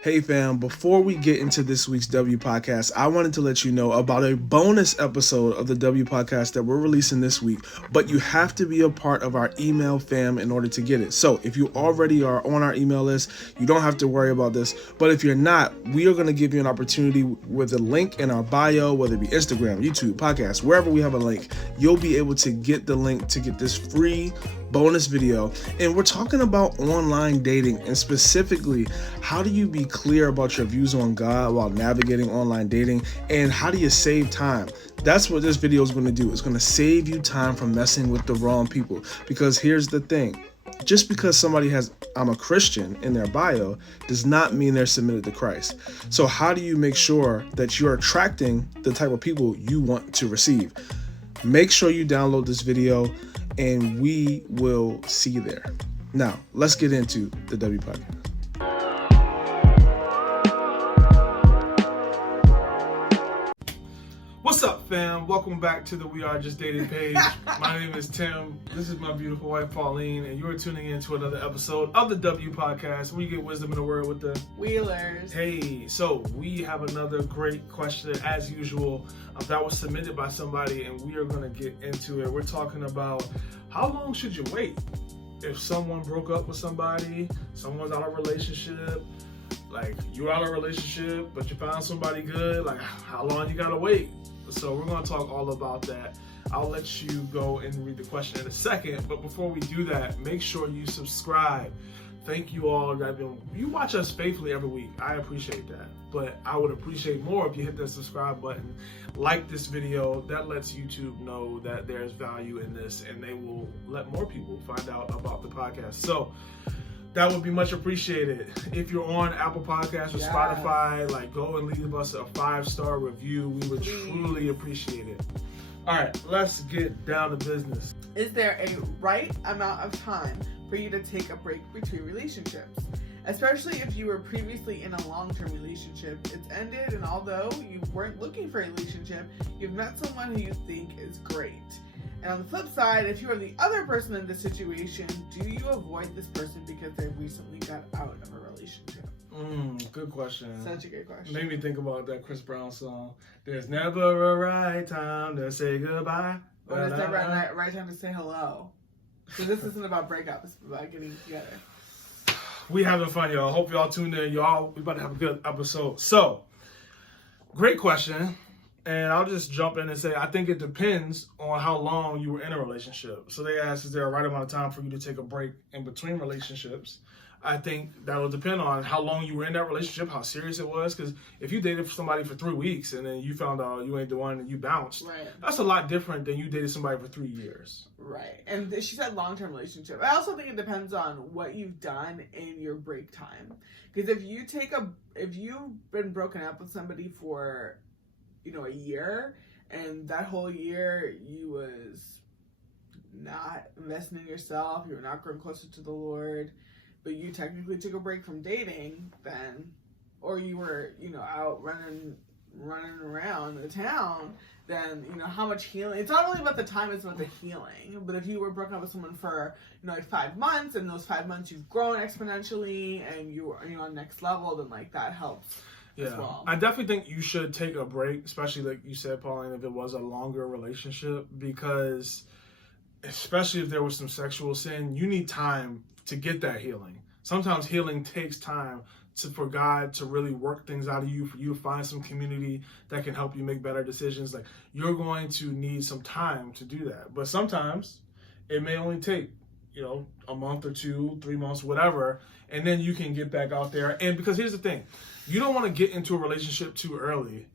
Hey fam, before we get into this week's W podcast, I wanted to let you know about a bonus episode of the W podcast that we're releasing this week, but you have to be a part of our email fam in order to get it. So if you already are on our email list, you don't have to worry about this, but if you're not, we are going to give you an opportunity with a link in our bio, whether it be Instagram, YouTube, podcast, wherever we have a link, you'll be able to get the link to get this free bonus video. And we're talking about online dating, and specifically, how do you be clear about your views on God while navigating online dating, and how do you save time? That's what this video is going to do. It's going to save you time from messing with the wrong people. Because here's the thing. Just because somebody has "I'm a Christian" in their bio does not mean they're submitted to Christ. So how do you make sure that you're attracting the type of people you want to receive? Make sure you download this video, and we will see you there. Now, let's get into the W podcast. What's up, fam? Welcome back to the We Are Just Dating page. My name is Tim. This is my beautiful wife, Pauline, and you're tuning in to another episode of the W podcast, where you get wisdom in the word with the Wheelers. Hey, so we have another great question, as usual, that was submitted by somebody, and we are going to get into it. We're talking about how long should you wait if someone broke up with somebody, someone's out of a relationship, like you're out of a relationship, but you found somebody good, like how long you got to wait? So we're going to talk all about that. I'll let you go and read the question in a second, but before we do that, make sure you subscribe. Thank you all that you watch us faithfully every week. I appreciate that, but I would appreciate more if you hit that subscribe button, like this video. That lets YouTube know that there's value in this, and they will let more people find out about the podcast. So that would be much appreciated. If you're on Apple Podcasts or Spotify, like, go and leave us a 5-star review. We would truly appreciate it. All right, let's get down to business. Is there a right amount of time for you to take a break between relationships? Especially if you were previously in a long-term relationship, it's ended, and although you weren't looking for a relationship, you've met someone who you think is great. And on the flip side, if you are the other person in this situation, do you avoid this person because they recently got out of a relationship? Good question. Such a good question. Made me think about that Chris Brown song. There's never a right time to say goodbye. Or there's never a right time to say hello. So this isn't about breakup, it's about getting together. We having fun, y'all. Hope y'all tuned in. We about to have a good episode. So, great question. And I'll just jump in and say, I think it depends on how long you were in a relationship. So they asked, is there a right amount of time for you to take a break in between relationships? I think that will depend on how long you were in that relationship, how serious it was. Because if you dated somebody for 3 weeks and then you found out you ain't the one and you bounced, right, that's a lot different than you dated somebody for 3 years. Right. And she said long-term relationship. I also think it depends on what you've done in your break time. Because if you've been broken up with somebody for a year, and that whole year you was not investing in yourself, you were not growing closer to the Lord, but you technically took a break from dating, then, or you were, out running around the town, then, how much healing, it's not only about the time, it's about the healing. But if you were broken up with someone for, like 5 months, and those 5 months you've grown exponentially, and you are, on next level, then like that helps. Yeah, well. I definitely think you should take a break, especially like you said, Pauline, if it was a longer relationship, because especially if there was some sexual sin, you need time to get that healing. Sometimes healing takes time for God to really work things out of you, for you to find some community that can help you make better decisions. Like, you're going to need some time to do that. But sometimes it may only take, a month or 2, 3 months, whatever, and then you can get back out there. And because here's the thing, you don't want to get into a relationship too early.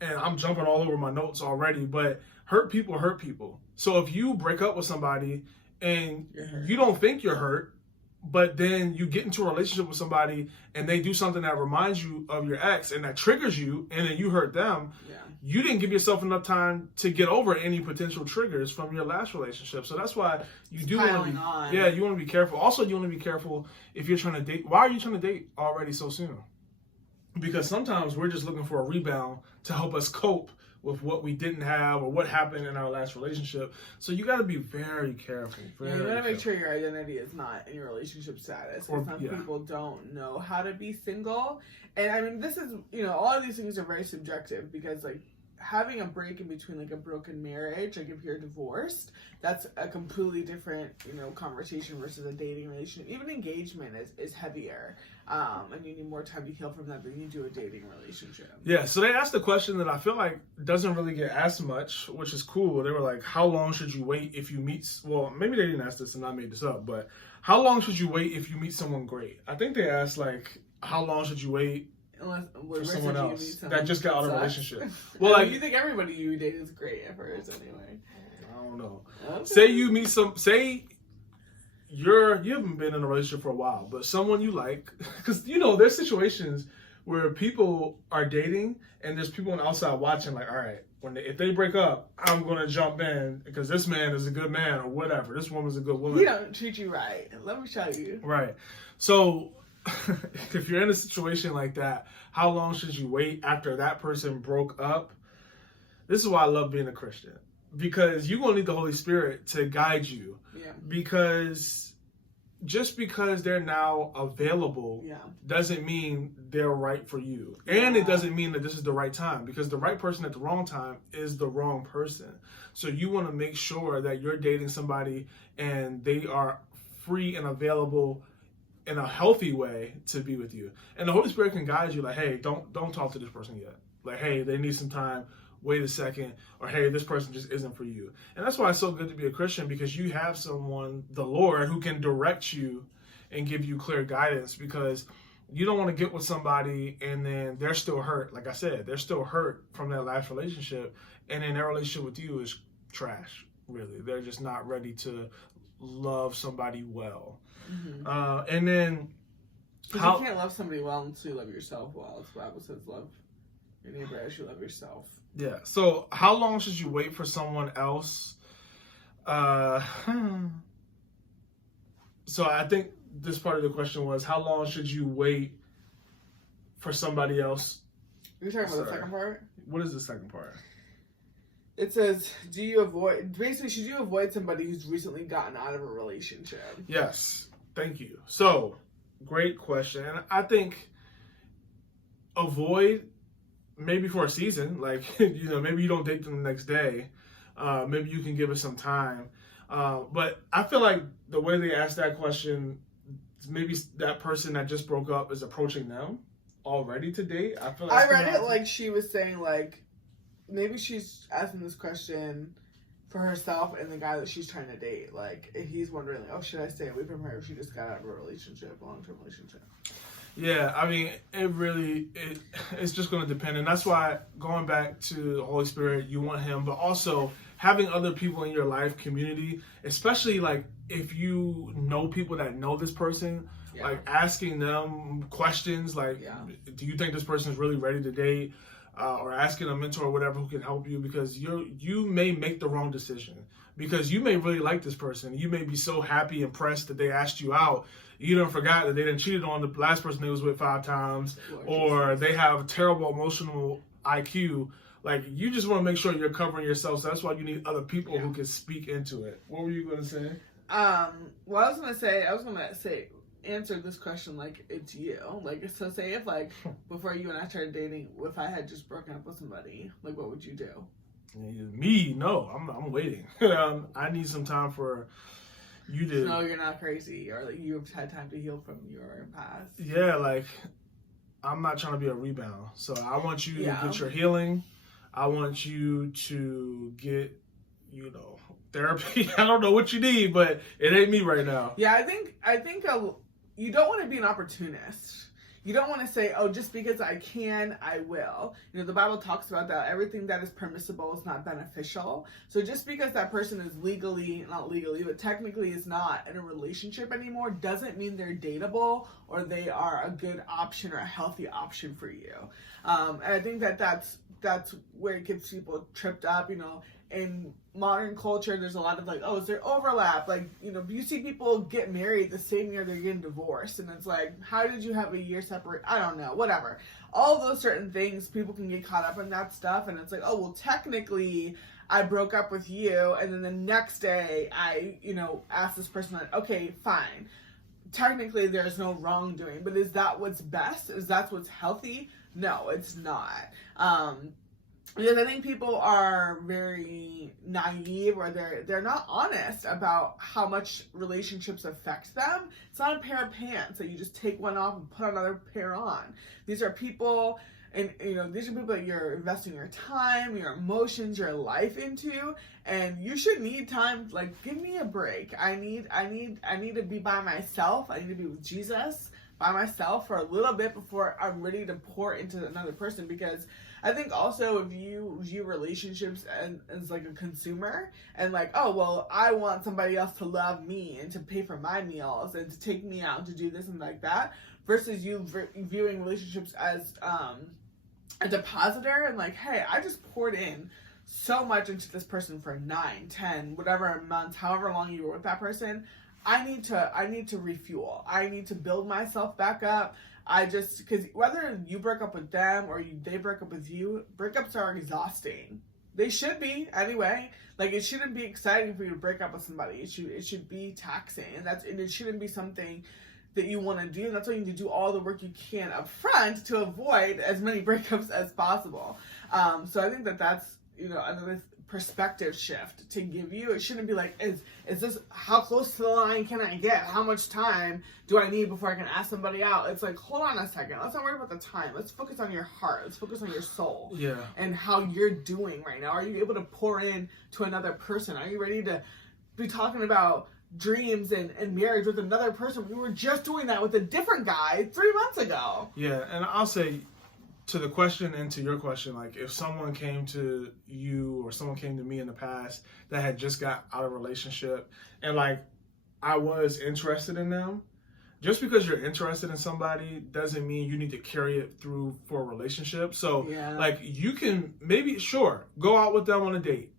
And I'm jumping all over my notes already, but hurt people hurt people. So if you break up with somebody and you don't think you're hurt, but then you get into a relationship with somebody and they do something that reminds you of your ex and that triggers you, and then you hurt them, you didn't give yourself enough time to get over any potential triggers from your last relationship. So that's why you do want to be, you want to be careful. Also, you want to be careful if you're trying to date. Why are you trying to date already so soon? Because sometimes we're just looking for a rebound to help us cope with what we didn't have or what happened in our last relationship. So you got to be very careful. You got to make sure your identity is not in your relationship status. Because some people don't know how to be single. And I mean, this is, all of these things are very subjective because, like, having a break in between, like, a broken marriage, like if you're divorced, that's a completely different, conversation versus a dating relationship. Even engagement is heavier, and you need more time to heal from that than you do a dating relationship. Yeah, so they asked a question that I feel like doesn't really get asked much, which is cool. They were like, how long should you wait if you meet, well, maybe they didn't ask this and I made this up, but how long should you wait if you meet someone great? I think they asked, like, how long should you wait for someone else that just got out of a relationship? Well, like, you think everybody you date is great at first, anyway. I don't know. Okay. Say you meet you haven't been in a relationship for a while, but someone you like, because there's situations where people are dating and there's people on the outside watching, like, all right, if they break up, I'm gonna jump in because this man is a good man or whatever. This woman's a good woman. He don't treat you right. Let me show you. Right. So if you're in a situation like that, how long should you wait after that person broke up? This is why I love being a Christian, because you're going to need the Holy Spirit to guide you. Yeah. Because just because they're now available doesn't mean they're right for you. And it doesn't mean that this is the right time, because the right person at the wrong time is the wrong person. So you want to make sure that you're dating somebody and they are free and available in a healthy way to be with you. And the Holy Spirit can guide you, like, hey, don't talk to this person yet. Like, hey, they need some time. Wait a second. Or, hey, this person just isn't for you. And that's why it's so good to be a Christian, because you have someone, the Lord, who can direct you and give you clear guidance, because you don't want to get with somebody and then they're still hurt. Like I said, they're still hurt from that last relationship. And then their relationship with you is trash, really. They're just not ready to love somebody well. Mm-hmm. And then you can't love somebody well until you love yourself well. It's what the Bible says, love your neighbor as you love yourself. Yeah. So how long should you wait for someone else? So I think this part of the question was, how long should you wait for somebody else? You're talking about the second part? What is the second part? It says, should you avoid somebody who's recently gotten out of a relationship? Yes. Thank you. So, great question. And I think avoid maybe for a season, like, maybe you don't date them the next day. Maybe you can give it some time. But I feel like the way they asked that question, maybe that person that just broke up is approaching them already to date. I read it like she was saying, like, maybe she's asking this question for herself and the guy that she's trying to date. Like, if he's wondering, like, oh, should I stay away from her if she just got out of a relationship, a long-term relationship? Yeah, I mean, it's just going to depend. And that's why, going back to the Holy Spirit, you want him, but also having other people in your life, community, especially, like, if you know people that know this person, like, asking them questions, like, do you think this person is really ready to date? Or asking a mentor or whatever who can help you, because you may make the wrong decision, because you may really like this person. You may be so happy, impressed that they asked you out. You done forgot that they done cheated on the last person they was with 5 times, or they have terrible emotional IQ. Like, you just want to make sure you're covering yourself. So that's why you need other people who can speak into it. What were you going to say? Well, I was going to say, answer this question like it's you. Like, so say if, like, before you and I started dating, if I had just broken up with somebody, like, what would you do? Me? No, I'm waiting. I need some time for you to... No, you're not crazy, or like you've had time to heal from your past. Yeah, like, I'm not trying to be a rebound. So I want you to get your healing. I want you to get, therapy. I don't know what you need, but it ain't me right now. Yeah, I think you don't want to be an opportunist. You don't want to say, oh, just because I can, I will. The Bible talks about that. Everything that is permissible is not beneficial. So just because that person is not legally, but technically is not in a relationship anymore, doesn't mean they're dateable or they are a good option or a healthy option for you. And I think that's where it gets people tripped up. in modern culture, there's a lot of like, oh, is there overlap? Like, you know, you see people get married the same year they're getting divorced, and it's like, how did you have a year separate? I don't know, whatever. All those certain things, people can get caught up in that stuff, and it's like, oh, well, technically, I broke up with you, and then the next day, I, you know, asked this person, like, okay, fine. Technically, there's no wrongdoing, but is that what's best? Is that what's healthy? No, it's not. Because I think people are very naive, or they're not honest about how much relationships affect them. It's not a pair of pants that you just take one off and put another pair on. These are people, and you know, these are people that you're investing your time, your emotions, your life into, and you should need time. Like, give me a break. I need to be by myself. I need to be with Jesus by myself for a little bit before I'm ready to pour into another person. Because I think also, if you view relationships as like a consumer, and like, oh, well, I want somebody else to love me and to pay for my meals and to take me out and to do this and like that, versus you viewing relationships as a depositor, and like, hey, I just poured in so much into this person for 9, 10, whatever months, however long you were with that person. I need to refuel. I need to build myself back up. Because whether you break up with them or they break up with you, breakups are exhausting. They should be, anyway. Like, it shouldn't be exciting for you to break up with somebody. It should be taxing, and it shouldn't be something that you want to do. And that's why you need to do all the work you can up front to avoid as many breakups as possible. So I think that's, you know, another perspective shift to give you. It shouldn't be like, is this, how close to the line can I get? How much time do I need before I can ask somebody out? It's like, hold on a second. Let's not worry about the time. Let's focus on your heart. Let's focus on your soul. Yeah. And how you're doing right now. Are you able to pour in to another person? Are you ready to be talking about dreams and marriage with another person? We were just doing that with a different guy 3 months ago. Yeah, and I'll say, to the question and to your question, like, if someone came to you or someone came to me in the past that had just got out of a relationship, and like, I was interested in them, just because you're interested in somebody doesn't mean you need to carry it through for a relationship. So like, you can maybe, sure, go out with them on a date,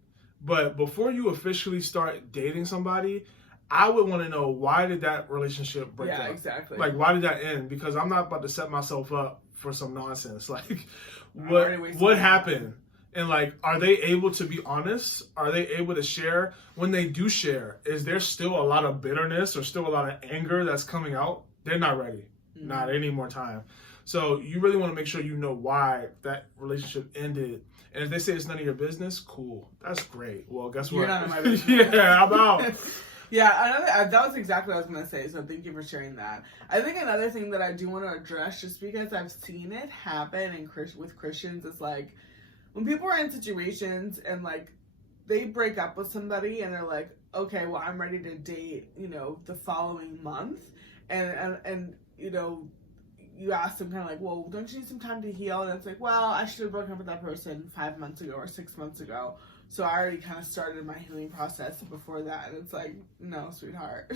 but before you officially start dating somebody, I would want to know, why did that relationship break up? Yeah, exactly. Like, why did that end? Because I'm not about to set myself up for some nonsense. Like, what happened? And like, are they able to be honest? Are they able to share? When they do share, is there still a lot of bitterness or still a lot of anger that's coming out? They're not ready. Mm-hmm. Not any more time. So you really want to make sure you know why that relationship ended. And if they say it's none of your business, cool. That's great. Well, guess what? You're not in my business. Yeah, I'm out. Yeah, that was exactly what I was going to say, so thank you for sharing that. I think another thing that I do want to address, just because I've seen it happen with Christians, is like, when people are in situations and like, they break up with somebody and they're like, okay, well, I'm ready to date, you know, the following month, and you know, you ask them kind of like, well, don't you need some time to heal? And it's like, well, I should have broken up with that person 5 months ago or 6 months ago. So I already kind of started my healing process before that. And it's like, no, sweetheart.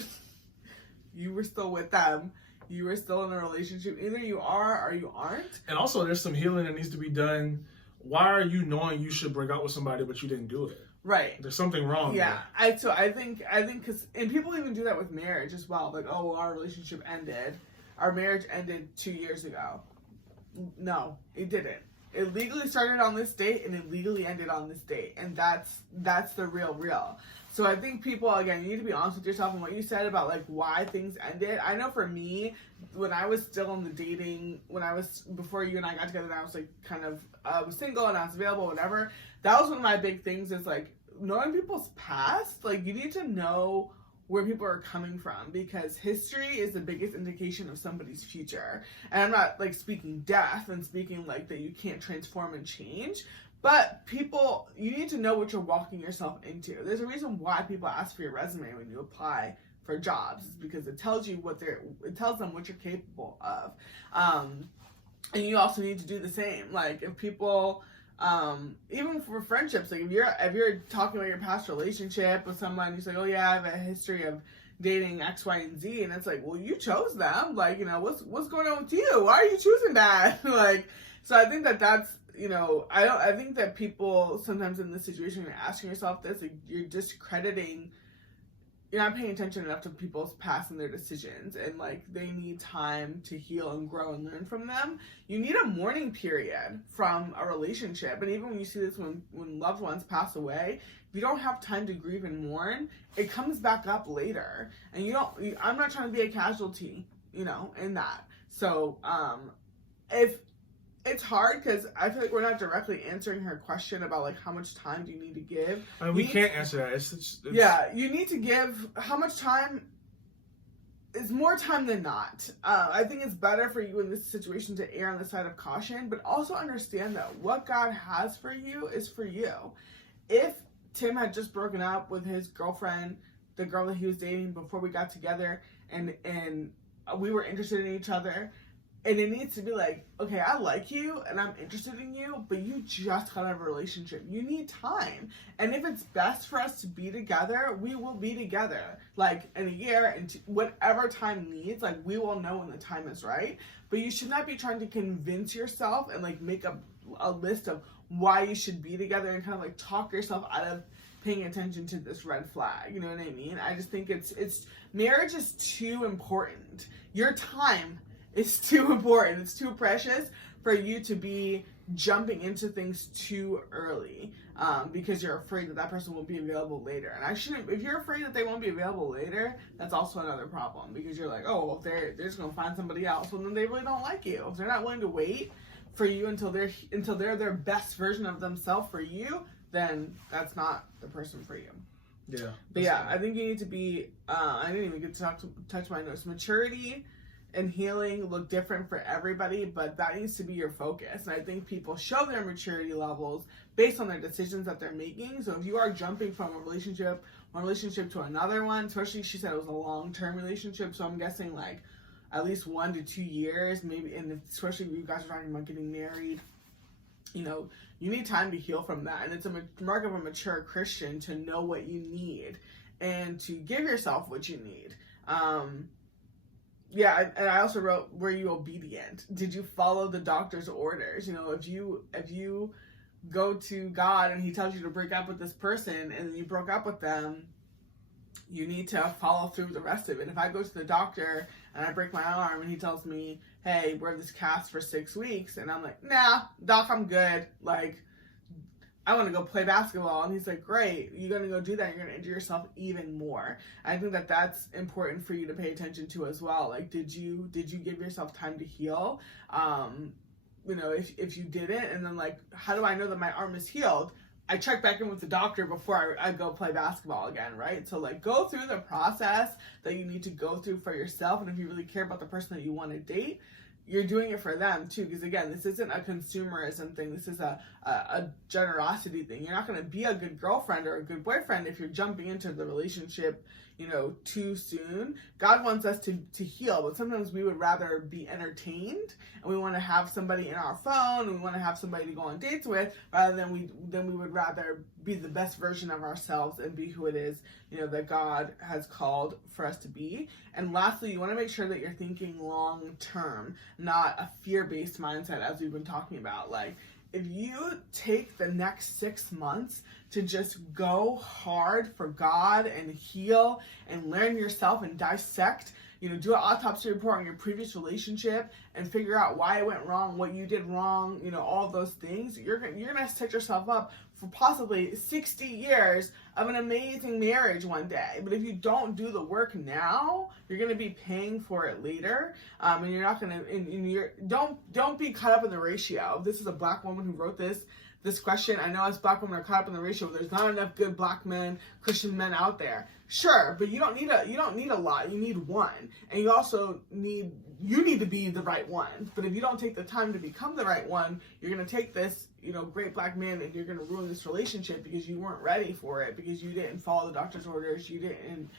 You were still with them. You were still in a relationship. Either you are or you aren't. And also, there's some healing that needs to be done. Why are you knowing you should break up with somebody, but you didn't do it? Right. There's something wrong. Yeah. I think, because, and people even do that with marriage as well. Like, oh, our relationship ended. Our marriage ended 2 years ago. No, it didn't. It legally started on this date and it legally ended on this date. And that's the real. So I think people, again, you need to be honest with yourself and what you said about like why things ended. I know for me, when I was still in the dating, before you and I got together, and I was like I was single and I was available, whatever. That was one of my big things, is like knowing people's past. Like, you need to know where people are coming from, because history is the biggest indication of somebody's future. And I'm not like speaking death and speaking like that you can't transform and change, but people, you need to know what you're walking yourself into. There's a reason why people ask for your resume when you apply for jobs. It's because it tells you it tells them what you're capable of. And you also need to do the same. Like, if people, even for friendships, like if you're talking about your past relationship with someone, you say, oh yeah, I have a history of dating X, Y, and Z, and it's like, well, you chose them. Like, you know, what's going on with you? Why are you choosing that? Like, so I think that's, I think that people sometimes in this situation, you're asking yourself this, like, you're discrediting, you're not paying attention enough to people's past and their decisions, and like they need time to heal and grow and learn from them. You need a mourning period from a relationship, and even when you see this when loved ones pass away, if you don't have time to grieve and mourn, it comes back up later, and I'm not trying to be a casualty, in that. So if it's hard, because I feel like we're not directly answering her question about like how much time do you need to give. I mean, we can't answer that. It's yeah, you need to give how much time is more time than not. I think it's better for you in this situation to err on the side of caution, but also understand that what God has for you is for you. If Tim had just broken up with his girlfriend, the girl that he was dating before we got together, and we were interested in each other, and it needs to be like, okay, I like you and I'm interested in you, but you just got out of a relationship. You need time. And if it's best for us to be together, we will be together. Like in a year, and whatever time needs, like we will know when the time is right. But you should not be trying to convince yourself and like make a list of why you should be together and kind of like talk yourself out of paying attention to this red flag. You know what I mean? I just think it's marriage is too important. Your time is too important. It's too precious for you to be jumping into things too early because you're afraid that person won't be available later. And if you're afraid that they won't be available later, that's also another problem, because you're like, oh, well, they're just going to find somebody else. Well, then they really don't like you. If they're not willing to wait for you until they're their best version of themselves for you, then that's not the person for you. Yeah. But yeah, I think you need to be, I didn't even get to touch my notes. Maturity and healing look different for everybody, but that needs to be your focus. And I think people show their maturity levels based on their decisions that they're making. So if you are jumping from one relationship to another one, especially she said it was a long-term relationship, so I'm guessing like at least 1 to 2 years, maybe, and especially if you guys are talking about getting married, you need time to heal from that. And it's a mark of a mature Christian to know what you need and to give yourself what you need. Yeah, and I also wrote, were you obedient? Did you follow the doctor's orders? If you go to God and he tells you to break up with this person and then you broke up with them, you need to follow through with the rest of it. If I go to the doctor and I break my arm and he tells me, hey, wear this cast for 6 weeks, and I'm like, nah, doc, I'm good. Like, I want to go play basketball. And he's like, great, you're going to go do that. You're going to injure yourself even more. I think that that's important for you to pay attention to as well. Like, did you give yourself time to heal? If you didn't, and then like, how do I know that my arm is healed? I check back in with the doctor before I go play basketball again, right? So like, go through the process that you need to go through for yourself. And if you really care about the person that you want to date, you're doing it for them too, because again, this isn't a consumerism thing. This is a generosity thing. You're not going to be a good girlfriend or a good boyfriend if you're jumping into the relationship, too soon. God wants us to heal, but sometimes we would rather be entertained, and we want to have somebody in our phone, and we want to have somebody to go on dates with, rather than we would rather be the best version of ourselves and be who it is, that God has called for us to be. And lastly, you want to make sure that you're thinking long term, not a fear-based mindset, as we've been talking about. Like, if you take the next 6 months to just go hard for God and heal and learn yourself and dissect, do an autopsy report on your previous relationship and figure out why it went wrong, what you did wrong, all of those things, you're gonna set yourself up for possibly 60 years of an amazing marriage one day. But if you don't do the work now, you're gonna be paying for it later, and you're not gonna. Don't be caught up in the ratio. This is a Black woman who wrote this question. I know as Black women are caught up in the ratio. There's not enough good Black men, Christian men out there. Sure, but you don't need a lot. You need one, and you also need to be the right one. But if you don't take the time to become the right one, you're gonna take this great Black man, and you're gonna ruin this relationship because you weren't ready for it, because you didn't follow the doctor's orders, you didn't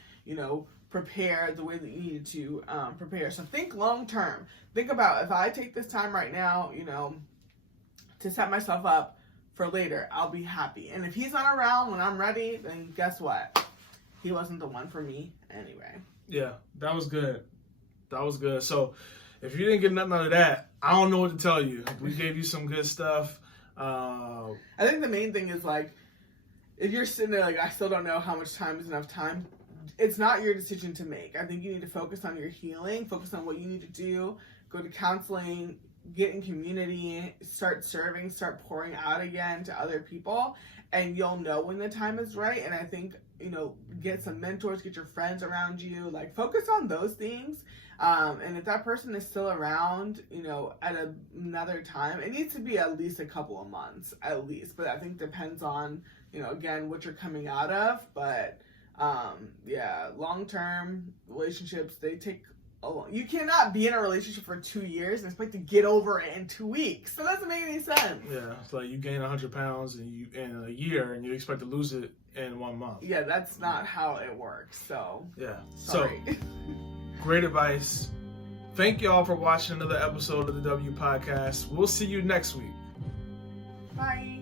prepare the way that you needed to prepare. So think long term. Think about, if I take this time right now, to set myself up for later, I'll be happy. And if he's not around when I'm ready, then guess what? He wasn't the one for me anyway. Yeah, that was good. So if you didn't get nothing out of that, I don't know what to tell you. We gave you some good stuff. I think the main thing is like, if you're sitting there like, I still don't know how much time is enough time, it's not your decision to make. I think you need to focus on your healing, focus on what you need to do, go to counseling, get in community, start serving, start pouring out again to other people, and you'll know when the time is right. And I think, get some mentors, get your friends around you, like focus on those things. And if that person is still around, at another time, it needs to be at least a couple of months, at least. But I think depends on, again, what you're coming out of. But long-term relationships, they take a long. You cannot be in a relationship for 2 years and expect to get over it in 2 weeks. So that doesn't make any sense. Yeah, it's like you gain 100 pounds in a year and you expect to lose it in 1 month. Yeah, that's not how it works. So yeah, sorry. So great advice. Thank y'all for watching another episode of the W Podcast. We'll see you next week. Bye.